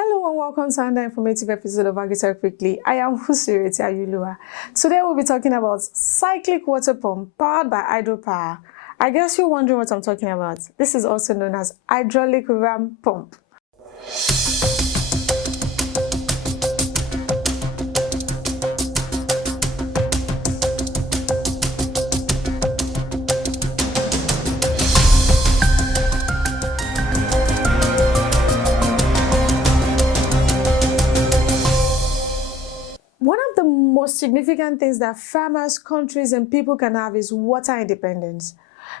Hello and welcome to another informative episode of Agritech Weekly. I am Husireti Ayulua. Today we'll be talking about cyclic water pump powered by hydropower. I guess you're wondering what I'm talking about. This is also known as hydraulic ram pump. One of the most significant things that farmers, countries, and people can have is water independence.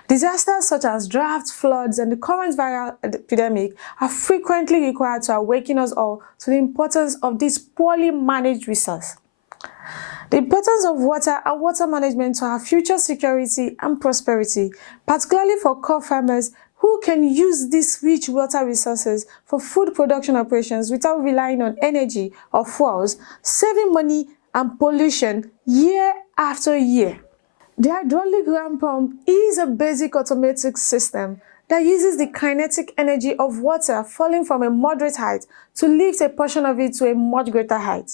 Disasters such as droughts, floods, and the current viral epidemic are frequently required to awaken us all to the importance of this poorly managed resource. The importance of water and water management to our future security and prosperity, particularly for core farmers who can use these rich water resources for food production operations without relying on energy or fuels, saving money and pollution year after year. The hydraulic ram pump is a basic automatic system that uses the kinetic energy of water falling from a moderate height to lift a portion of it to a much greater height.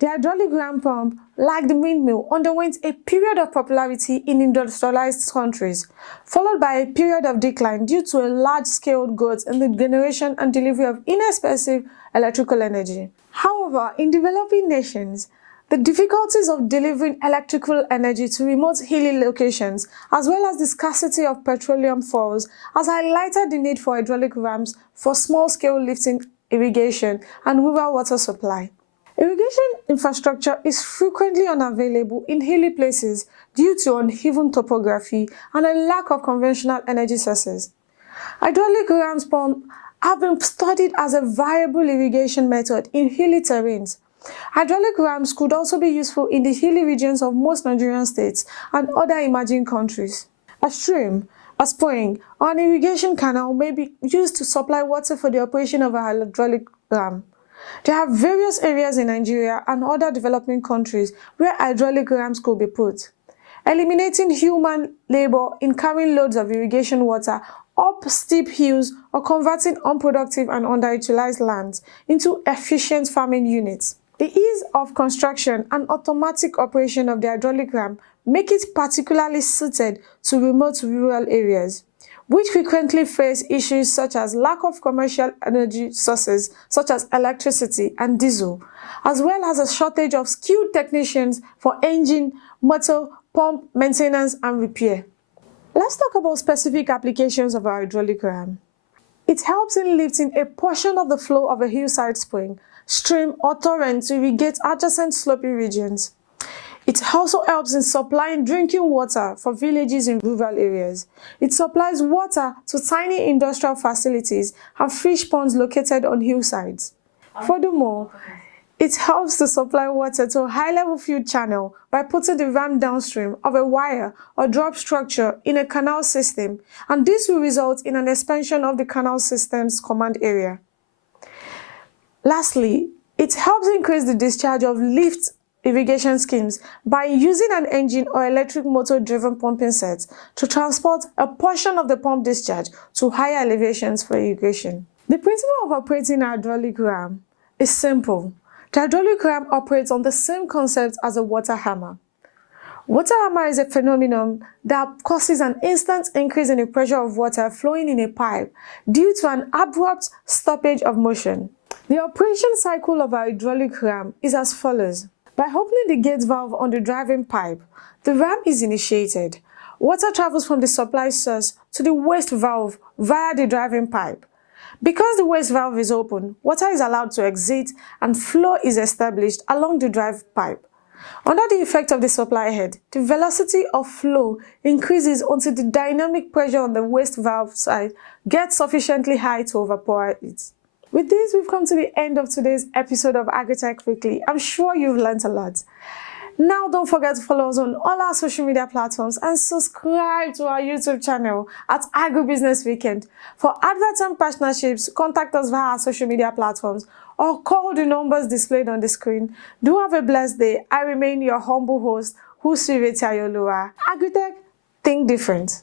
The hydraulic ram pump, like the windmill, underwent a period of popularity in industrialized countries, followed by a period of decline due to a large-scale growth in the generation and delivery of inexpensive electrical energy. However, in developing nations, the difficulties of delivering electrical energy to remote hilly locations, as well as the scarcity of petroleum fuels, has highlighted the need for hydraulic rams for small-scale lifting, irrigation, and rural water supply. Irrigation infrastructure is frequently unavailable in hilly places due to uneven topography and a lack of conventional energy sources. Hydraulic ram pumps have been studied as a viable irrigation method in hilly terrains. Hydraulic rams could also be useful in the hilly regions of most Nigerian states and other emerging countries. A stream, a spring, or an irrigation canal may be used to supply water for the operation of a hydraulic ram. There are various areas in Nigeria and other developing countries where hydraulic rams could be put, eliminating human labor in carrying loads of irrigation water up steep hills or converting unproductive and underutilized lands into efficient farming units. The ease of construction and automatic operation of the hydraulic ram make it particularly suited to remote rural areas, which frequently face issues such as lack of commercial energy sources such as electricity and diesel, as well as a shortage of skilled technicians for engine, motor, pump maintenance and repair. Let's talk about specific applications of a hydraulic ram. It helps in lifting a portion of the flow of a hillside spring, stream or torrent to irrigate adjacent sloping regions. It also helps in supplying drinking water for villages in rural areas. It supplies water to tiny industrial facilities and fish ponds located on hillsides. Furthermore, it helps to supply water to a high-level field channel by putting the ram downstream of a wire or drop structure in a canal system, and this will result in an expansion of the canal system's command area. Lastly, it helps increase the discharge of lift irrigation schemes by using an engine or electric motor-driven pumping set to transport a portion of the pump discharge to higher elevations for irrigation. The principle of operating a hydraulic ram is simple. The hydraulic ram operates on the same concept as a water hammer. Water hammer is a phenomenon that causes an instant increase in the pressure of water flowing in a pipe due to an abrupt stoppage of motion. The operation cycle of a hydraulic ram is as follows. By opening the gate valve on the driving pipe, the ram is initiated. Water travels from the supply source to the waste valve via the driving pipe. Because the waste valve is open, water is allowed to exit and flow is established along the drive pipe. Under the effect of the supply head, the velocity of flow increases until the dynamic pressure on the waste valve side gets sufficiently high to overpower it. With this, we've come to the end of today's episode of Agritech Weekly. I'm sure you've learned a lot. Now, don't forget to follow us on all our social media platforms and subscribe to our YouTube channel at Agribusiness Weekend. For adverts and partnerships, contact us via our social media platforms or call the numbers displayed on the screen. Do have a blessed day. I remain your humble host, Husireti Ayolua. Agritech, think different.